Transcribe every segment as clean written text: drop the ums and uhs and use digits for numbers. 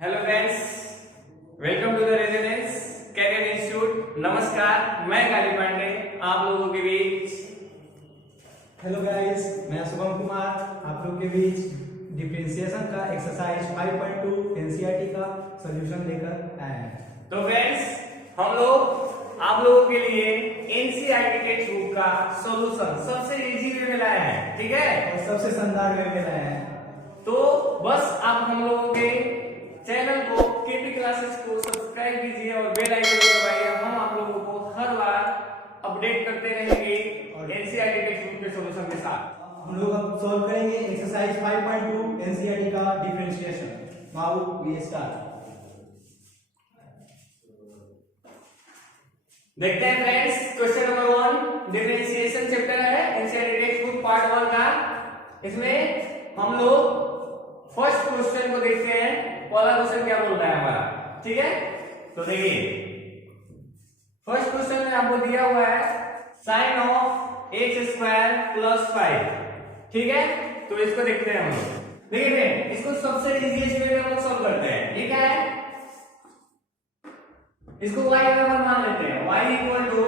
Hello friends, welcome to the residence career institute. नमस्कार, मैं काली पांडे आप लोगों के बीच। हेलो गाइस, मैं शुभम कुमार आप लोग के बीच डिफरेंशिएशन का एक्सरसाइज 5.2 एनसीईआरटी का सॉल्यूशन लेकर आए हैं। तो फ्रेंड्स, हम लोग आप लोगों के लिए एनसीईआरटी के टेक्स्ट बुक का सॉल्यूशन सबसे इजी वे में लाए हैं, ठीक है। और सबसे शानदार वे में लाए हैं। तो बस आप हम लोगों के चैनल को केपी क्लासेस को सब्सक्राइब कीजिए और बेल आइकन को दबाइए। हम आप लोगों को हर बार अपडेट करते रहेंगे एनसीईआरटी टेक्स्ट बुक के सॉल्यूशन के साथ। हम लोग अब सॉल्व करेंगे एक्सरसाइज 5.2 एनसीईआरटी का डिफरेंशिएशन। Now we start. देखते हैं friends, question number 1 differentiation chapter है एनसीईआरटी टेक्स्ट बुक पार्ट 1 का। इसमें हम लोग फर्स्ट क्वेश्चन को देखते हैं। पहला क्वेश्चन क्या बोलता है हमारा, ठीक है। तो देखिए, फर्स्ट क्वेश्चन में आपको दिया हुआ है sine of x square plus 5, ठीक है। तो इसको देखते हैं हम लोग। देखिए, इसको सबसे इजीएस्ट वे में हम लोग सॉल्व करते हैं। ये क्या है, इसको y बराबर मान लेते हैं। y equal to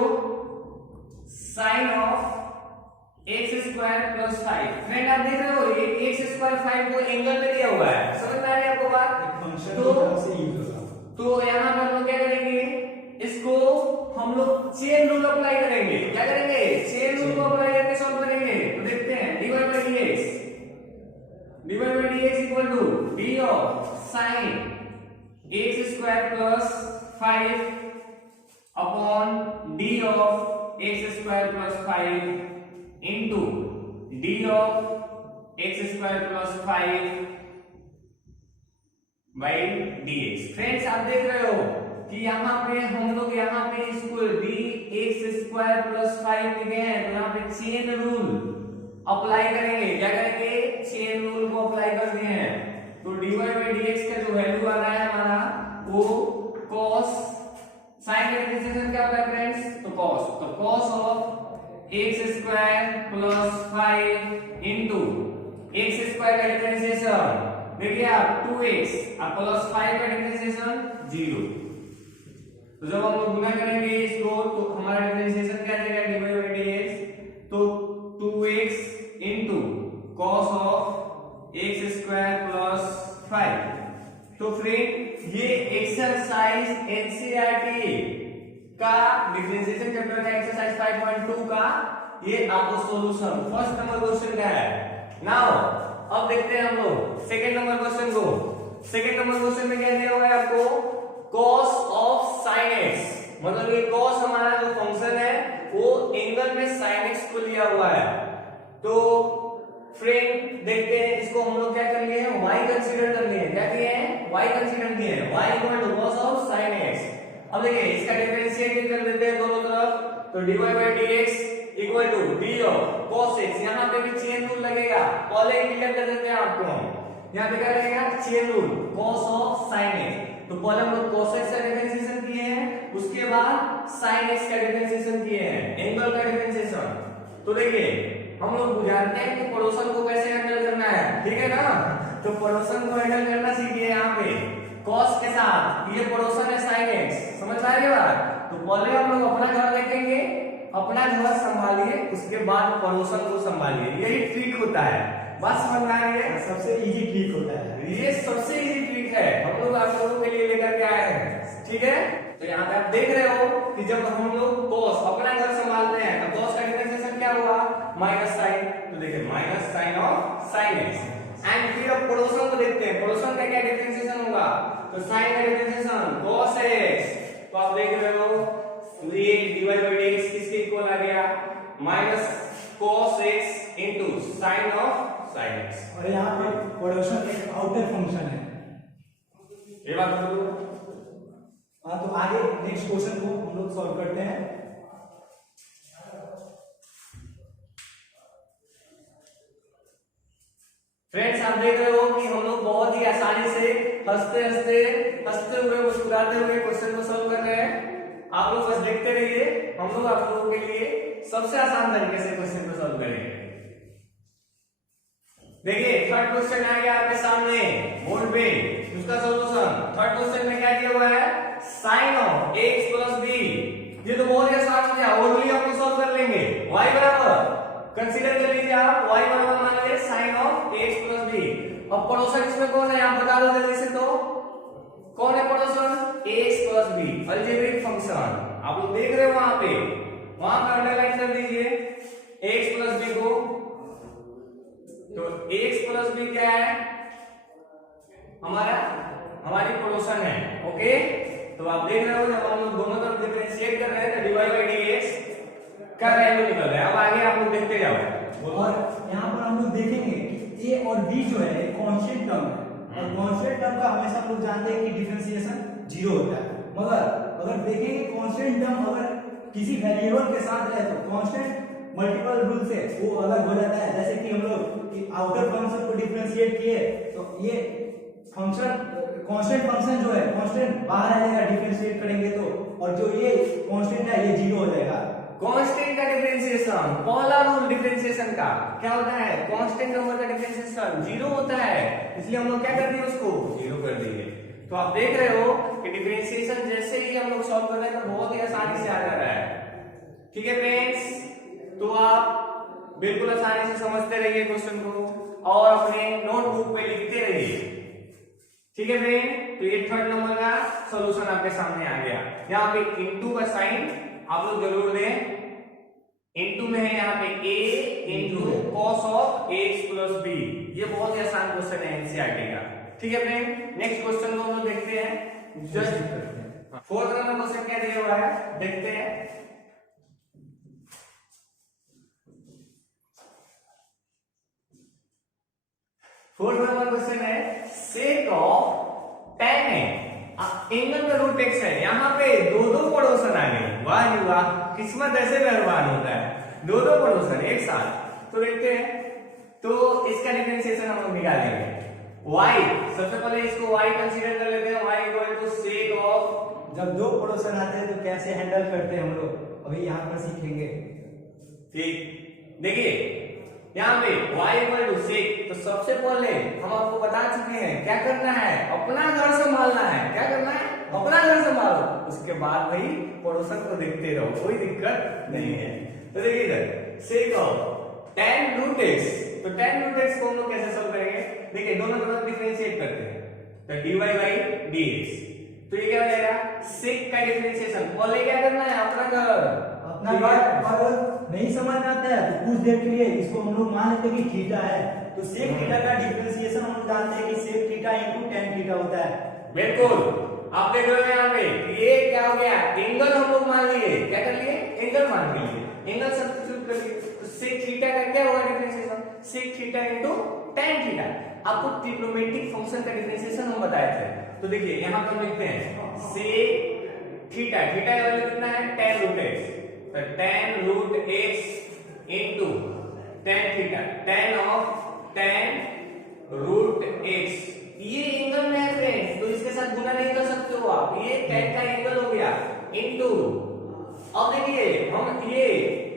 sine of x square plus 5। Friend आप देख रहे हो ये एक्स स्क्वायर 5 को एंगल में दिया हुआ है, समझ में आ रही है आपको बात। फंक्शन की तरफ से यूज होगा। तो यहाँ पर हम क्या करेंगे, इसको हम लोग चेन रूल अप्लाई करेंगे। क्या करेंगे, चेन रूल को अप्लाई करके सॉल्व करेंगे। तो देखते हैं, dy by dx equal to d of sine x square plus 5 upon d of x square plus 5 into d of x square plus 5 by dx। Friends आप देख रहे हो कि यहाँ पे हम लोग यहाँ पे इसको d एक्स स्क्वायर प्लस 5 लिखे हैं। तो यहाँ पे चेन रूल अप्लाई करेंगे। क्या करेंगे, चेन रूल को अप्लाई कर दिए हैं। तो dy by dx का जो वैल्यू आ रहा है हमारा वो cos साइन का डिफरेंशिएशन क्या होता है फ्रेंड्स, तो cos। तो cos of x square plus 5 into x square का डिफरेंशिएशन देखिए आप 2x और प्लस 5 का डिफरेंशिएशन 0। तो जब हम लोग गुना करेंगे इसको तो हमारा डिफरेंशिएशन क्या आ जाएगा, dy by dx। तो 2x into cos of x square plus 5। तो फ्रेंड ये एक्सरसाइज एनसीईआरटी का डिफरेंशिएशन चैप्टर का एक्सरसाइज 5.2 का ये आपको सॉल्यूशन फर्स्ट नंबर क्वेश्चन का है। नाउ अब देखते हैं हम लोग सेकंड नंबर क्वेश्चन को। सेकंड नंबर क्वेश्चन में क्या दिया हुआ है आपको, cos ऑफ sin x। मतलब ये cos हमारा जो फंक्शन है वो एंगल में sin x को लिया हुआ है। तो फ्रेंड देखते हैं, इसको हम लोग क्या कर लिए हैं, y कंसीडर कर लिए हैं। क्या किए हैं, y कंसीडर किए हैं। y equal to cos of sin x। अब देखिए इसका डिफरेंशिएट कर देते हैं दोनों तरफ। तो dy by dx equal to d of cos x। यहाँ पे भी चेन रूल लगेगा, पहले क्लियर कर देते हैं आपको। यहाँ पे क्या लगेगा, chain rule cos of sin x। तो पहले हम लोग cos x का डिफरेंशिएशन किए हैं, उसके बाद sin x का डिफरेंशिएशन किए हैं, एंगल का डिफरेंशिएशन। तो देखिए हम लोग जानते हैं कि पड़ोसन को कैसे हैंडल करना है, ठीक है ना। तो पड़ोसन को हैंडल करना सीखिए। यहाँ पे cos के साथ ये पड़ोसन है sin x, समझ आ रही है बात। तो पहले हम लोग अपना घर देखेंगे, अपना घर संभालिए, उसके बाद पड़ोसन को संभालिए। यही ट्रिक होता है, बात समझ में आ रही है। सबसे इजी ट्रिक होता है ये, सबसे इजी ट्रिक है, हम लोग आप लोगों के लिए लेकर के आए हैं, ठीक है। तो यहाँ पे आप देख रहे हो कि जब हम लोग cos अपना घर संभालते हैं तो cos का डिफरेंशिएशन क्या हुआ, माइनस साइन। तो देखिए minus sine of sin x। And फिर अब पड़ोसन को देखते हैं, पड़ोसन का क्या डिफरेंशिएशन होगा, तो साइन का डिफरेंशिएशन cos x। तो आप देख रहे हो ये dy by dx किसके इक्वल आ गया, minus cos x into sine of sin x। और यहाँ पे पड़ोसन एक आउटर फंक्शन है। ये बात करो। हाँ, तो आगे नेक्स्ट क्वेश्चन को हम लोग सॉल्व करते हैं। फ्रेंड्स आप देख रहे हो कि हम लोग बहुत ही आसानी से हंसते हुए मुस्कुराते हुए क्वेश्चन को सॉल्व कर रहे हैं। आप लोग बस देखते रहिए, हम लोग आप लोगों के लिए सबसे आसान तरीके से क्वेश्चन को सॉल्व करेंगे। देखिए थर्ड क्वेश्चन आ गया आपके सामने बोर्ड पे, उसका सॉल्यूशन थर्ड क्वेश्चन में क्या दिया हुआ है, sine of x plus b. ये तो बहुत ही आसान है, ओनली हम सॉल्व कर लेंगे। y बराबर कंसीडर कर लीजिए आप, y बराबर मान लीजिए sine of x plus b. अब पड़ोसन इसमें कौन है आप बता दो जल्दी से, तो कौन है पड़ोसन, x plus b, algebraic function. आप लोग देख रहे हो वहां पे, वहां पे अंडरलाइन कर दीजिए x प्लस बी को। तो x प्लस बी क्या है, हमारी पड़ोसन है। ओके, तो आप देख रहे हो जब हम लोग दोनों तरफ डिफरेंशिएट कर रहे हैं तो dy by dx का वैल्यू निकल रहा है। अब आगे आप लोग देखते जाओ। और यहाँ पर हम लोग देखेंगे कि a और b जो है कांस्टेंट टर्म है, और कांस्टेंट टर्म का हमेशा हम लोग जानते हैं कि डिफरेंशिएशन 0 होता है। मगर अगर देखेंगे कांस्टेंट टर्म अगर किसी वेरिएबल के साथ है तो कांस्टेंट मल्टीपल रूल से वो अलग हो जाता है। जैसे कि हम लोग आउटर फंक्शन को डिफरेंशिएट किए तो ये फंक्शन कांस्टेंट फंक्शन जो है कांस्टेंट बाहर आ जाएगा डिफरेंशिएट करेंगे तो, और जो ये कांस्टेंट है ये 0 हो जाएगा। कांस्टेंट का डिफरेंशिएशन, पहला रूल डिफरेंशिएशन का क्या होता है, कांस्टेंट नंबर का डिफरेंशिएशन 0 होता है, इसलिए हम लोग क्या कर दिए उसको 0 कर दिए। तो आप देख रहे हो कि डिफरेंशिएशन जैसे ही हम लोग सॉल्व कर रहे हैं तो बहुत ही आसानी से आ जा रहा है। ठीक है फ्रेंड्स, तो आप बिल्कुल आसानी से समझते रहिए क्वेश्चन को और अपने नोटबुक पे लिखते रहिए। ठीक है फ्रेंड, तो ये थर्ड नंबर का सॉल्यूशन आपके सामने आ गया। यहाँ पे इनटू का साइन आप लोग जरूर दें, इनटू में है यहाँ पे a into cos of x plus b। ये बहुत ही आसान क्वेश्चन है एनसीईआरटी का। ठीक है फ्रेंड, नेक्स्ट क्वेश्चन को हम लोग देखते हैं। जस्ट फोर्थ नंबर क्वेश्चन क्या दिया हुआ है देखते हैं। फोर्थ नंबर क्वेश्चन है सेक ऑफ tan है, एंगल में रूट x है। यहाँ पे दो पड़ोसन आ गए, वाह जी वाह, किस्मत ऐसे मेहरबान होता है, दो पड़ोसन एक साथ। तो देखते हैं, तो इसका डिफरेंशिएशन हम लोग निकालेंगे। y सबसे पहले इसको y कंसीडर कर लेते हैं, y equal to sec of, जब दो पड़ोसन आते हैं तो कैसे हैंडल करते हैं हम लोग अभी यहाँ पर सीखेंगे। ठीक, देखिए यहाँ पे y इक्वल टू सेक, तो सबसे पहले हम आपको बता चुके हैं क्या करना है, अपना घर संभालना है। क्या करना है, अपना घर संभालो, उसके बाद भाई पड़ोसन को देखते रहो, कोई दिक्कत नहीं है। तो देखिए इधर sec of tan root x, तो tan रूट x को हम लोग कैसे सॉल्व करेंगे, देखिए दोनों तरफ डिफरेंशिएट करते हैं तो dy by dx। तो ये क्या हो जाएगा, सेक का डिफरेंशिएशन पहले क्या करना है, अपना घर, अपना घर। अगर नहीं समझ में आता है तो कुछ देर के लिए इसको हम लोग मान लेते हैं कि थीटा है, तो सेक थीटा का डिफरेंशिएशन हम लोग जानते हैं कि sec theta into tan theta होता है। बिल्कुल, आप देख रहे हो यहाँ पे ये क्या हो गया, एंगल हम लोग मान लिए, क्या कर लिए, एंगल मान लिए, एंगल सब्स्टिट्यूट कर लिए। तो सेक थीटा का क्या होगा differentiation, sec theta into tan theta. आपको ट्रिग्नोमेट्रिक फंक्शन का डिफरेंशिएशन हम बताए थे। तो देखिए यहाँ पर लिखते हैं सेक थीटा, थीटा का वैल्यू कितना है tan रूट x, तो tan root x into tan theta, tan of tan root x। ये एंगल में है फ्रेंड्स, तो इसके साथ गुना नहीं कर सकते हो आप, ये tan का एंगल हो गया इनटू। अब देखिए हम ये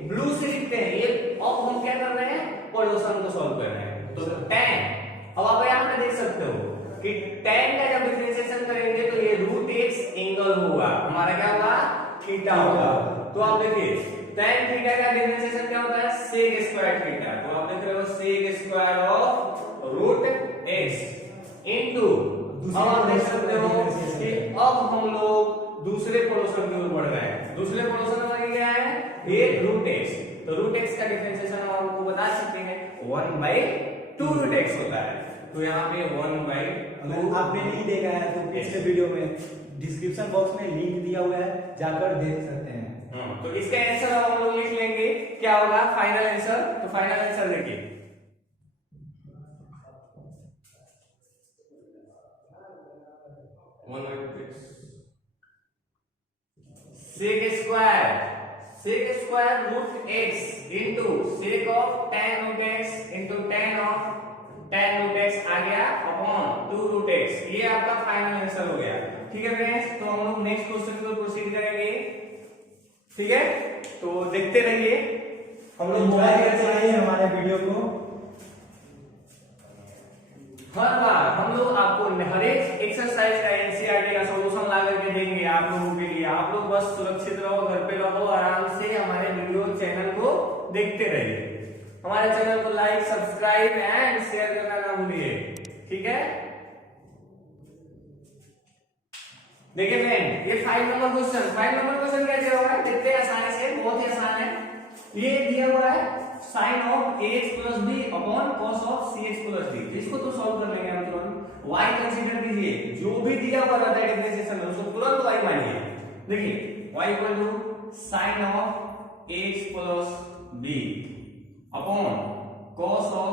ब्लू से लिखते हैं, ये अब हम क्या कर रहे हैं, पड़ोसन को सॉल्व कर रहे हैं। तो tan, अब आप यहाँ पे देख सकते हो कि tan का जब डिफरेंशिएशन करेंगे तो ये रूट x एंगल होगा, हमारा क्या होगा, थीटा होगा। तो आप देखिए tan थीटा का डिफरेंशिएशन क्या होता है, sec स्क्वायर थीटा। तो आप देख रहे हो sec square of root x into, अब आप देख सकते हो कि अब हम लोग दूसरे पड़ोसन की ओर बढ़ रहे हैं। दूसरे पड़ोसन में क्या है, ये रूट x, तो रूट x का डिफरेंशिएशन हम आपको बता सकते हैं 1/2 रूट x होता है। तो यहाँ पे 1/2, आपने नहीं देखा है तो पिछले वीडियो में डिस्क्रिप्शन बॉक्स में लिंक दिया हुआ है, जाकर देख सकते हैं। तो इसका आंसर हम लोग लिख लेंगे, क्या होगा फाइनल आंसर। तो फाइनल आंसर देखिए, sec square root x into sec of tan root x into tan of tan root x आ गया अपॉन 2 रूट x। ये आपका फाइनल आंसर हो गया। ठीक है फ्रेंड्स, तो हम लोग नेक्स्ट क्वेश्चन को प्रोसीड करेंगे। ठीक है, तो देखते रहिए, हम लोग एंजॉय करते रहिए हमारे वीडियो को। हर बार हम लोग आपको हर एक एक्सरसाइज का एनसीईआरटी का सॉल्यूशन ला करके देंगे आप लोगों के लिए। आप लोग बस सुरक्षित रहो, घर पे रहो, आराम से हमारे वीडियो चैनल को देखते रहिए। हमारे चैनल को लाइक, सब्सक्राइब एंड शेयर करना ना भूलिए, ठीक है। देखिए फ्रेंड, ये 5 नंबर क्वेश्चन कैसे होगा, देखते हैं आसानी से, बहुत ही आसान है। ये दिया हुआ है sin of ax plus b upon cos of cx plus d। इसको तो सॉल्व कर लेंगे हम तुरंत। y कंसीडर कीजिए, जो भी दिया हुआ रहता है डिफरेंशिएशन में उसको तुरंत y मानिए। देखिए y equal to sin of ax plus b upon cos of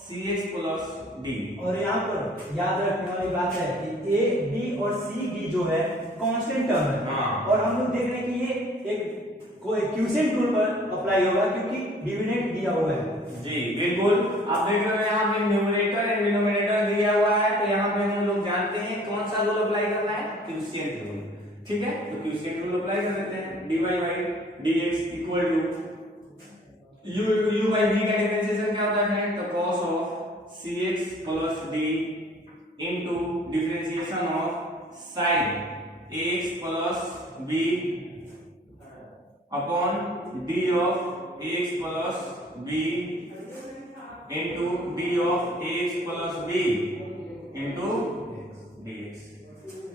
cx plus d। और यहाँ पर याद रखने वाली बात है कि a b और c d जो है कांस्टेंट टर्म है। हाँ। और हम लोग देख रहे हैं कि ये एक कोई क्वोशिएंट रूल पर अप्लाई होगा क्योंकि डिविडेंड दिया हुआ है। जी बिल्कुल, आप देख रहे हो यहाँ पे न्यूमरेटर एंड डिनोमिनेटर दिया हुआ है, तो यहाँ पे हम लोग जानते हैं कौन सा रूल अप्लाई करना है, क्वोशिएंट रूल, ठीक है। तो क्वोशिएंट रूल अप्लाई कर देते हैं। dy by dx equal to u by v का डिफरेंशिएशन क्या होता है, तो cos of cx plus d into differentiation of sin ax plus b upon d of ax plus b into d of ax plus b into dx।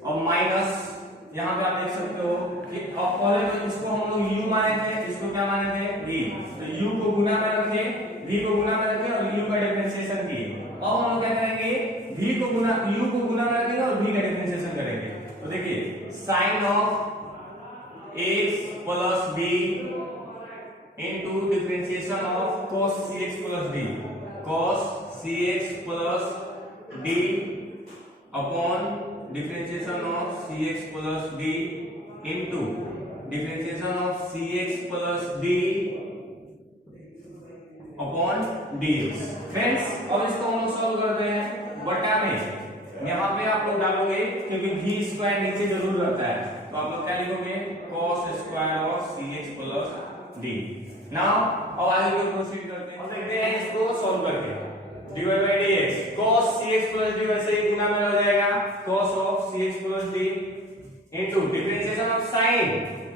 और minus यहाँ पे आप देख सकते हो कि अब पहले तो इसको हम लोग u माने थे, इसको क्या माने थे v, तो u को गुना में रखे, v को गुना में रखे और u का डिफरेंशिएशन किए। अब हम लोग क्या करेंगे, v को गुना u को गुना में रखेंगे और v का डिफरेंशिएशन करेंगे। तो देखिए sin of ax plus b into differentiation of cos cx plus d, cos cx plus d upon differentiation of cx plus d into differentiation of cx plus d upon dx। Friends अब इसको हम लोग solve करते हैं। बटा में यहाँ पे आप लोग डालोगे क्योंकि v स्क्वायर नीचे जरूर रहता है, तो आप लोग क्या लिखोगे, cos square of cx plus d। Now अब आगे को प्रोसीड करते हैं। अब देखते हैं इसको सॉल्व करके। dy by dx cos cx plus d वैसे ही गुना में हो जाएगा, cos of cx plus d into differentiation of sin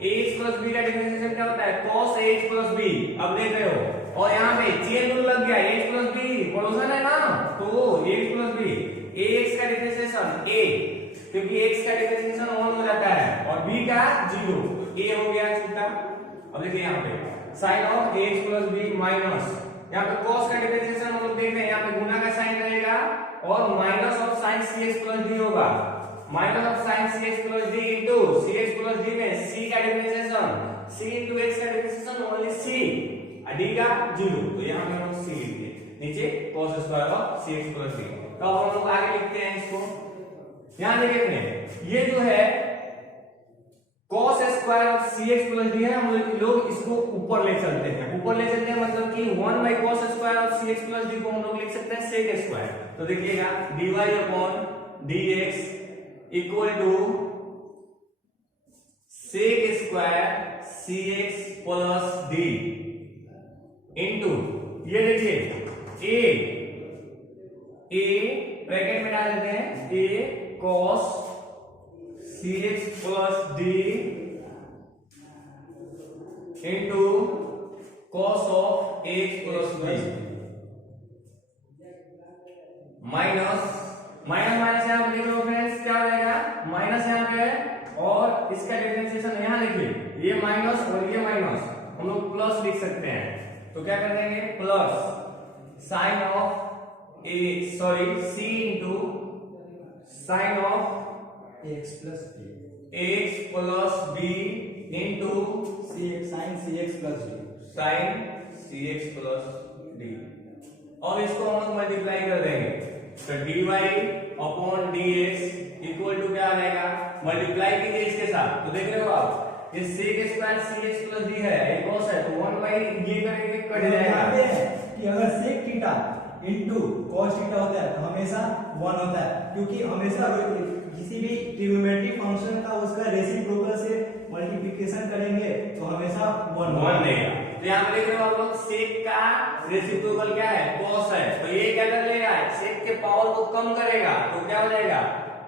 ax plus b का डिफरेंशिएशन क्या होता है, cos ax प्लस b। अब देख रहे हो और यहाँ पे चेन रूल लग गया, ax प्लस b पड़ोसन है ना, तो ax प्लस b, ax का डिफरेंशिएशन a, क्योंकि x का डिफरेंशिएशन 1 हो जाता है और b का 0, a हो गया छूटा। अब देखिए यहाँ पे sin of ax plus b minus, यहाँ पे cos का डिफरेंशिएशन हम लोग देख रहे हैं, यहाँ पे गुना का साइन रहेगा और minus of sin cx plus d होगा, minus of sin cx plus d into cx plus d में c का डिफरेंशिएशन, c इनटू x का डिफरेंशिएशन ओनली c और d का 0, तो यहाँ पे हम लोग c लिख दिए, नीचे cos square of cx plus d। तो अब हम लोग आगे लिखते हैं इसको। यहाँ देखिए ये जो है cos square of cx plus d है, हम लोग इसको ऊपर ले चलते हैं। ऊपर ले चलते हैं मतलब कि 1 by cos square of cx plus d को हम लोग लिख सकते हैं sec स्क्वायर। तो देखिएगा dy upon dx equal to sec square cx plus d into ये देखिए a ब्रैकेट में डाल देते हैं a cos cx plus d into cos of x plus b minus minus minus यहाँ पे लिख लो फ्रेंड्स, क्या हो जाएगा, माइनस यहाँ पे और इसका डिफरेंशिएशन यहाँ लिखिए, ये माइनस और ये माइनस हम लोग प्लस लिख सकते हैं। तो क्या कर देंगे, plus sine of c into sine of x plus b into sin cx plus d, sine cx plus d। और इसको हम लोग मल्टीप्लाई कर देंगे, तो dy upon dx equal to क्या आ जाएगा, मल्टीप्लाई कीजिए इसके साथ। तो देख रहे हो आप, ये sec square cx plus d है, ये cos है, तो 1 बाई ये करेंगे कट जाएगा कि अगर sec theta into cos theta होता है तो हमेशा 1 होता है, क्योंकि हमेशा किसी भी ट्रिग्नोमेट्रिक फंक्शन का उसका रेसिप्रोकल से मल्टीप्लिकेशन करेंगे तो हमेशा 1 देगा। तो यहाँ पे देख रहे हो आप लोग सेक का रेसिप्रोकल क्या है, cos है, तो ये क्या कर लेगा, सेक के पावर को कम करेगा, तो क्या हो जाएगा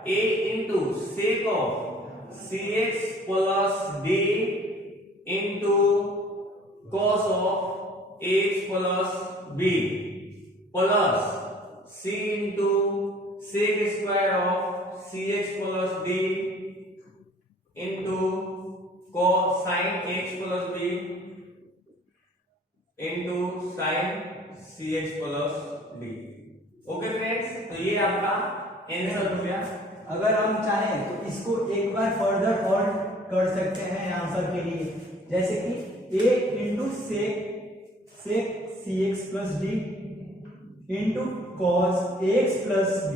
a into sec of cx plus d into cos of ax plus b plus c into sec square of cx plus d into cos sin x plus b into sin cx plus d। Okay friends, तो ये आपका answer हो गया। अगर हम चाहें तो इसको एक बार फर्दर और कर सकते हैं आंसर के लिए, जैसे कि a into sec cx plus d into cos ax plus b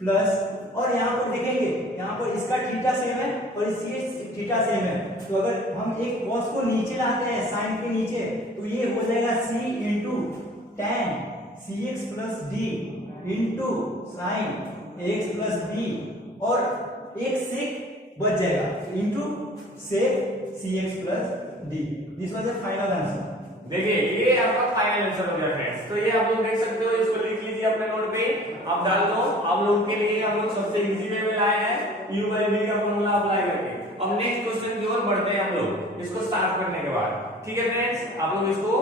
plus, और यहाँ पर देखेंगे यहाँ पर इसका थीटा सेम है और इसकी थीटा सेम है, तो अगर हम एक cos को नीचे लाते हैं साइन के नीचे, तो ये हो जाएगा c into tan cx plus d into sine ax plus b, और एक सेक बच जाएगा into sec cx plus d। This was the final answer. देखिए ये आपका फाइनल आंसर हो गया फ्रेंड्स, तो ये आप लोग देख सकते हो, इसको लिख लीजिए अपने नोट पे, आप डाल दो। आप लोगों के लिए हम लोग सबसे इजी वे में लाए हैं u बाई v का फॉर्मूला अप्लाई करके। अब नेक्स्ट क्वेश्चन की ओर बढ़ते हैं हम लोग इसको स्टार्ट करने के बाद। ठीक है फ्रेंड्स, आप लोग इसको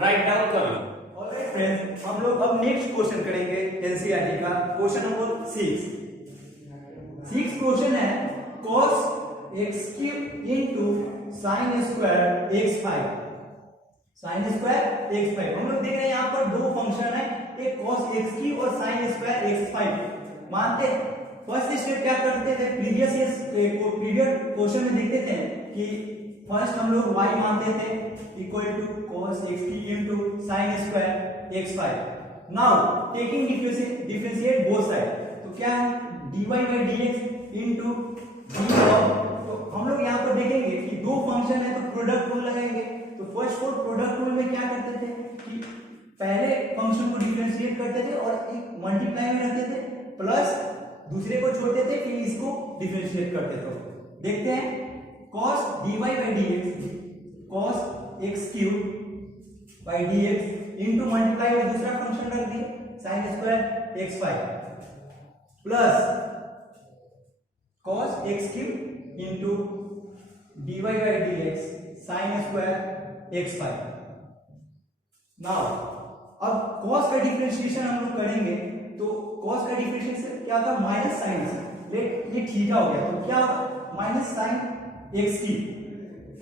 राइट डाउन कर लो। ऑलराइट फ्रेंड्स, हम लोग अब नेक्स्ट क्वेश्चन करेंगे एनसीईआरटी का क्वेश्चन नंबर 6 क्वेश्चन है cos x³ into sine square x5 sign square x5। हम लोग देख रहे हैं यहाँ पर दो फंक्शन है, एक cos x³ और साइन स्क्वायर x5 मानते हैं। फर्स्ट स्टेप क्या करते थे, प्रीवियस क्वेश्चन में देखते थे कि फर्स्ट हम लोग y मानते थे equal to cos x³ into sine square x5। Now taking differentiate both side, तो क्या है dy by dx into d of, तो हम लोग यहाँ पर देखेंगे कि दो फंक्शन है तो प्रोडक्ट रूल लगाएंगे। तो फर्स्ट फोर प्रोडक्ट रूल में क्या करते थे कि पहले फंक्शन को डिफरेंशिएट करते थे और एक मल्टीप्लाई में रखते थे, प्लस दूसरे को छोड़ते थे, फिर इसको डिफरेंशिएट करते थे। देखते हैं cos dy by dx cos x³ by dx into multiply में दूसरा फंक्शन रख दिए sin square x5 plus cos x³ into dy by dx sin square x5। Now अब cos का डिफरेंशिएशन हम लोग करेंगे, तो cos का डिफरेंशिएशन क्या होगा, माइनस साइन से, ये थीटा हो गया, तो क्या होगा माइनस साइन x³,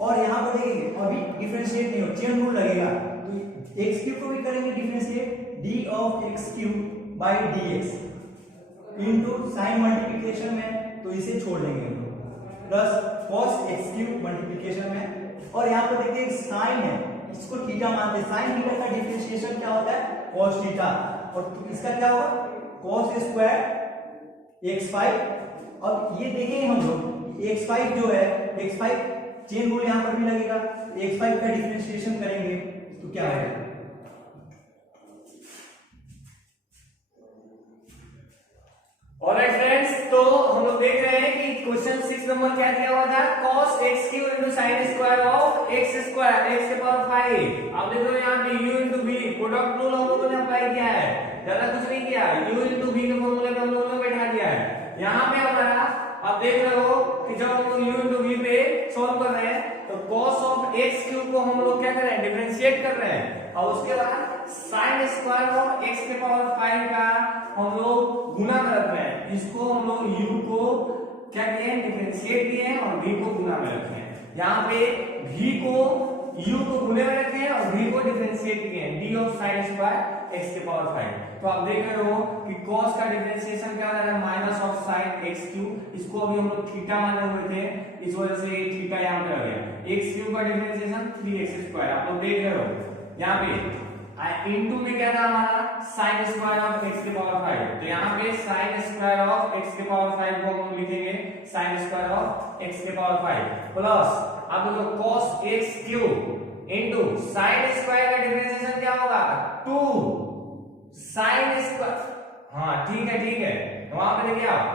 और यहाँ पर देखेंगे अभी डिफरेंशिएट नहीं हो, चेन रूल लगेगा, तो x³ को भी करेंगे differentiate d of x³ by dx into sine multiplication में, तो इसे छोड़ देंगे हम लोग, प्लस cos x³ मल्टीप्लिकेशन में, और यहाँ पर देखिए साइन है, इसको थीटा मानते हैं, साइन थीटा का डिफरेंशिएशन क्या होता है cos थीटा, और तो इसका क्या होगा cos स्क्वायर x5। अब ये देखेंगे हम लोग x5 जो है, x5 चेन रूल यहाँ पर भी लगेगा, x5 का डिफरेंशिएशन करेंगे तो क्या आएगा, ऑलराइट फ्रेंड्स, तो हम लोग देख रहे हैं कि क्वेश्चन 6 नंबर क्या दिया हुआ था, cos x³ into sine square of x square x के पावर 5। आप देख रहे हो यहाँ पे u into v product rule हम लोगों ने अप्लाई किया है, ज्यादा कुछ नहीं किया, u इंटू v के फॉर्मूले पे हम लोगों ने बैठा दिया है। यहाँ पे हमारा आप देख रहे हो कि जब हम लोग u इंटू v पे सॉल्व कर रहे हैं, तो cos ऑफ x³ को हम लोग क्या कर रहे हैं, डिफरेंशिएट कर रहे हैं, और उसके बाद साइन स्क्वायर ऑफ x के पावर 5 का हम लोग गुना कर रहे हैं, इसको हम लोग u को क्या किए हैं, डिफरेंशिएट किए हैं और v को गुना में रखे हैं। यहाँ पे v को u को गुने में रखे हैं और v को डिफरेंशिएट किए हैं, d of sine square x के पावर 5। तो आप देख रहे हो कि cos का डिफरेंशिएशन क्या हो रहा है, माइनस ऑफ साइन x³, इसको अभी हम लोग थीटा माने हुए थे, इस वजह से ये थीटा यहाँ पे आ गया, x³ का डिफरेंशिएशन 3x²। आप लोग देख रहे हो यहाँ पे इंटू में क्या था हमारा साइन स्क्वायर ऑफ x के पावर 5, तो यहाँ पे साइन स्क्वायर ऑफ x के पावर 5 को हम लिखेंगे साइन स्क्वायर ऑफ x के पावर 5 प्लस आप लोग cos x³ into sine square का डिफरेंशिएशन क्या होगा 2 साइन स्क्वायर, हाँ ठीक है, तो वहां पे देखिए आप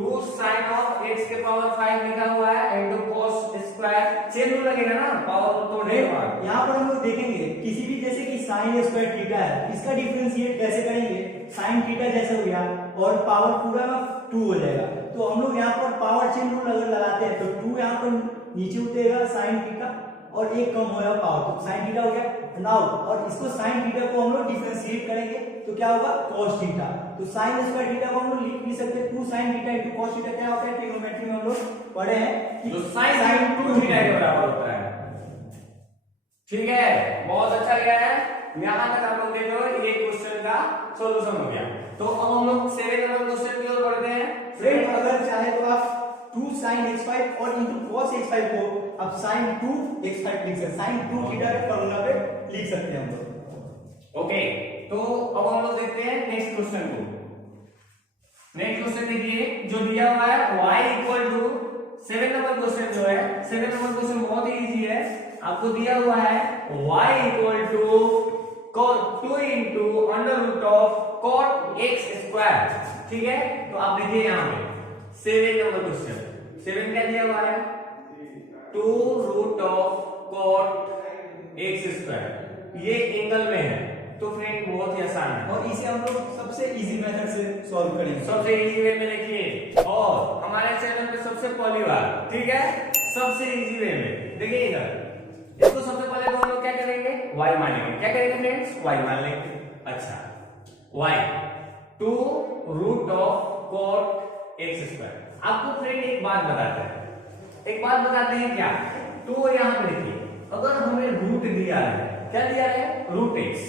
2 sin ऑफ x के पावर 5 लिखा हुआ है into cos square, chain rule लगेगा ना, पावर को तोड़ने के बाद। यहाँ पर हम लोग देखेंगे किसी भी जैसे कि sin स्क्वायर थीटा है, इसका डिफरेंशिएट कैसे करेंगे, sin थीटा जैसे हो गया और पावर पूरा में 2 हो जाएगा। तो हम लोग यहाँ पर पावर चेन रूल अगर लगाते हैं तो 2 यहाँ पर नीचे उतरेगा sin थीटा और एक कम होगा पावर, तो sin थीटा हो गया नाउ। और इसको sin थीटा को हम लोग डिफरेंशिएट करेंगे तो क्या होगा cos थीटा। तो sin स्क्वायर थीटा को हम लोग लिख भी सकते हैं 2 sin theta into cos theta. क्या होता है ट्रिग्नोमेट्री में हम लोग पढ़े हैं कि जो sin 2 थीटा के बराबर होता है। ठीक है, बहुत अच्छा गया है, यहां तक आप लोग देख लो, ये क्वेश्चन का सॉल्यूशन हो गया। तो अब हम लोग 7 नंबर क्वेश्चन की ओर बढ़ते हैं। फ्रेंड अगर चाहे तो आप 2 sin x5 और इनटू cos x5 को आप sin 2 x5 लिख सकते हैं, sin 2 थीटा के फॉर्मूला पे लिख सकते हैं हम लोग। ओके, तो अब हम लोग देखते हैं नेक्स्ट क्वेश्चन को। नेक्स्ट क्वेश्चन देखिए जो दिया हुआ है y equal to 7 number question जो है, 7 नंबर क्वेश्चन बहुत ही इजी है। आपको दिया हुआ है y equal to 2 into under root of cot x square. ठीक है, तो आप देखिए यहाँ पे 7 नंबर क्वेश्चन, 7 क्या दिया हुआ है 2 root of cot x square, ये एंगल में है। तो फ्रेंड बहुत ही आसान है और इसे हम लोग सबसे इजी मेथड से सॉल्व करेंगे, सबसे इजी वे में लिखिए। और हमारे चैनल पे सबसे पहली बार, ठीक है, सबसे इजी वे में देखिए इधर, इसको सबसे पहले तो हम लोग क्या करेंगे y मान लेंगे। क्या करेंगे फ्रेंड्स, y मान लेंगे। अच्छा, y 2 root of cot x square. आपको फ्रेंड एक बात बताते हैं क्या, तो यहाँ पे देखिए अगर हमें रूट दिया है, क्या दिया है root x,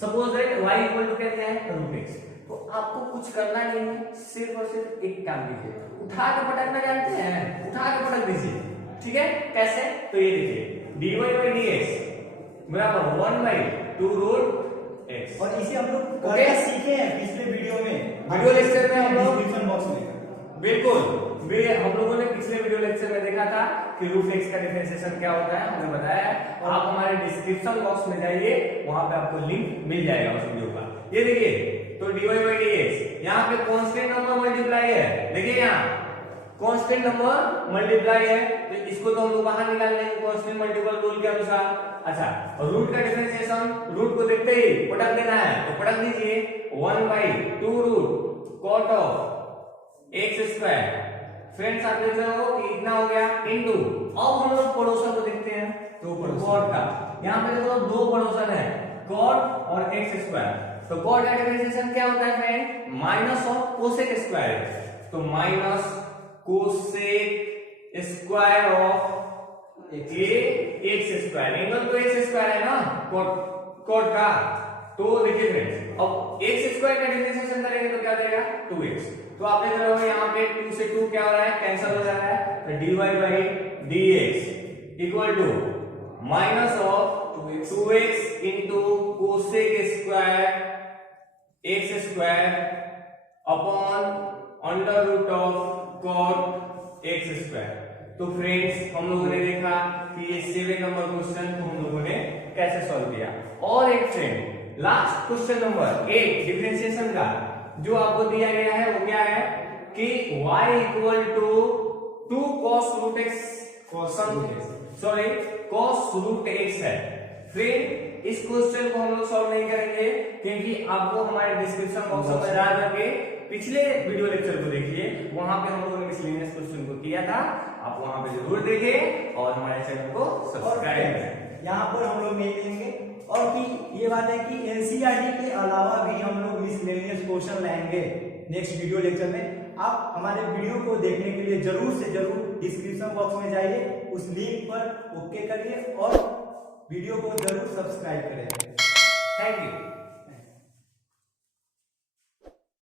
suppose that y equal to क्या दिया है रूट x, तो आपको कुछ करना नहीं है, सिर्फ और सिर्फ एक काम कीजिए, उठा के पटकना जानते हैं, उठा के पटक दीजिए। ठीक है, कैसे, तो ये देखिए dy by dx बराबर 1 by 2 रूट x। और इसे हम लोग करना सीखे हैं पिछले वीडियो लेक्चर में हम लोग डिस्क्रिप्शन बॉक्स में, बिल्कुल हम लोगों ने पिछले वीडियो लेक्चर में देखा था कि रूट x का डिफरेंशिएशन क्या होता है, हमने बताया है। आप हमारे डिस्क्रिप्शन बॉक्स में जाइए, वहां पे आपको लिंक मिल जाएगा उस वीडियो का। ये देखिए तो dy by dx, यहाँ पे कांस्टेंट नंबर मल्टीप्लाई है, देखिए यहाँ कांस्टेंट नंबर मल्टीप्लाई है, तो इसको तो हम लोग बाहर निकाल लेंगे कांस्टेंट मल्टीपल रूल के अनुसार। अच्छा, रूट का डिफरेंशिएशन, रूट को देखते ही पटक देना है, तो पटक दीजिए 1 by 2 root cot of x square. Friends आप देख रहे हो कि इतना हो गया इनटू, अब हम लोग पड़ोसन को देखते हैं, तो cot का यहाँ पे देखो 2 पड़ोसन है cot और x स्क्वायर। तो cot का डिफरेंशिएशन क्या होता है friend, minus of cosec square, तो माइनस कोसेक स्क्वायर ऑफ ये x स्क्वायर, एंगल तो x स्क्वायर है ना cot का। तो देखिए फ्रेंड्स अब x स्क्वायर का डिफरेंशिएशन करेंगे तो क्या देगा 2x। तो आप देख रहे हो यहाँ पे 2 से 2 क्या हो रहा है, कैंसिल हो जा रहा है, तो dy by dx equal to minus of 2x into cosec square x square upon under root of cot x square. तो फ्रेंड्स हम लोगों ने देखा कि ये 7 नंबर क्वेश्चन को हम लोगों ने कैसे सॉल्व किया। और एक friend last question number 8 differentiation का जो आपको दिया गया है वो क्या है कि y equal to 2 cos root x cos root x है। फ्रेंड इस क्वेश्चन को हम लोग सॉल्व नहीं करेंगे क्योंकि आपको हमारे डिस्क्रिप्शन बॉक्स में जा करके पिछले वीडियो लेक्चर को देखिए, वहां पे हम लोगों ने मिसलेनियस क्वेश्चन को किया था, आप वहां पे जरूर देखें और हमारे चैनल को सब्सक्राइब करें। यहाँ पर हम लोग नहीं लेंगे। और कि ये बात है कि एनसीईआरटी के अलावा भी हम लोग मिसलेनियस क्वेश्चन लाएंगे नेक्स्ट वीडियो लेक्चर में। आप हमारे वीडियो को देखने के लिए जरूर से जरूर डिस्क्रिप्शन बॉक्स में जाइए, उस लिंक पर ओके करिए और वीडियो को जरूर सब्सक्राइब करें। Thank you.